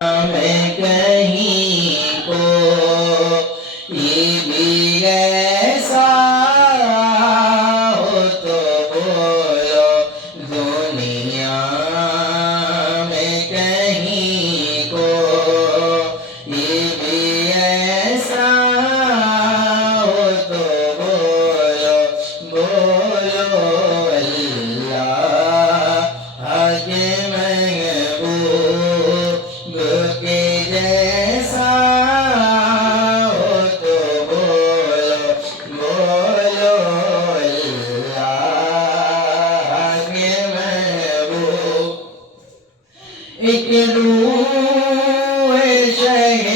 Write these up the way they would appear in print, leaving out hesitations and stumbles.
میں کہیں کو یہ بھی ایسا ہو تو بولو دنیا میں کہیں کو یہ بھی ایسا ہو تو بولو اللہ آگے کے جیسا ہو تو بولو اللہ کے محبوب ایک روح شہ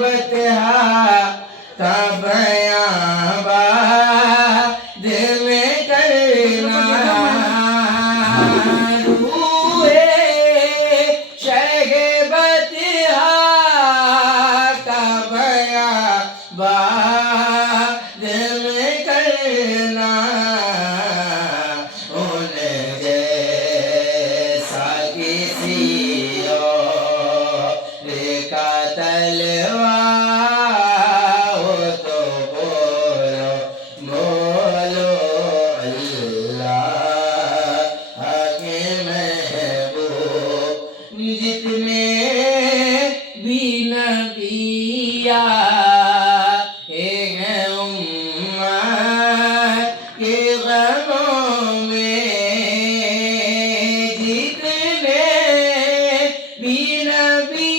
بتہا کا بیاں باد میں کرنا بعد میں کرنا ان جیسا کسی اور کا تلوا ہو تو بولو اللہ کے محبوب جتنے بھی نبی be